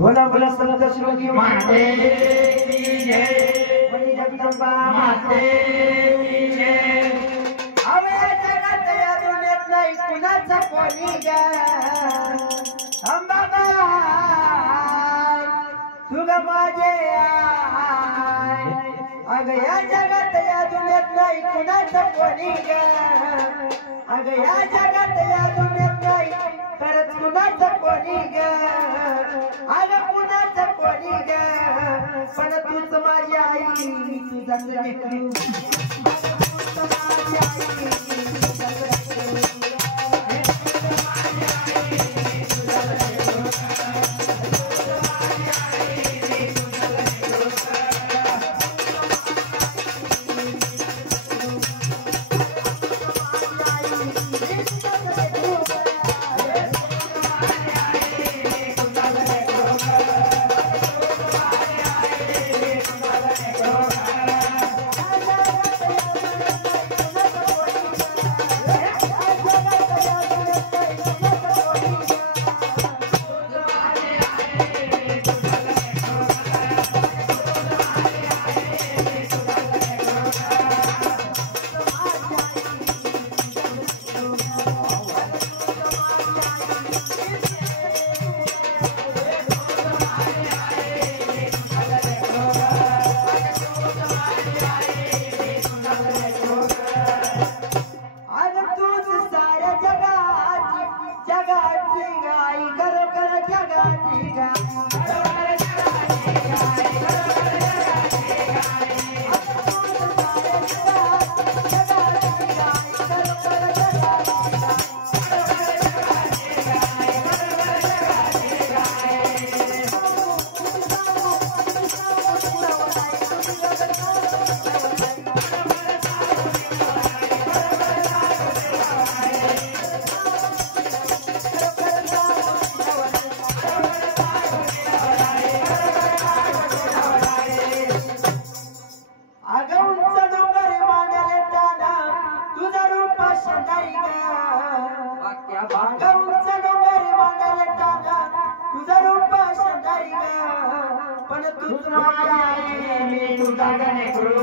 बोला बोला संत श्लोकी माते की जय मनी जगदंबा माते की जय अवे जगत या दुनियेत नाही कुणाचा कोणी ग अंबाबाई तुग माझे आय अग या जगत या दुनियेत नाही कुणाचा कोणी ग अग या जगत या दुनियेत नाही करत कुणाचा कोणी ग अग कुणाचा कोणी ग पण तूच माझी आई तुझा लेकरू पण तूच माझी आई मी तुझा लेकरू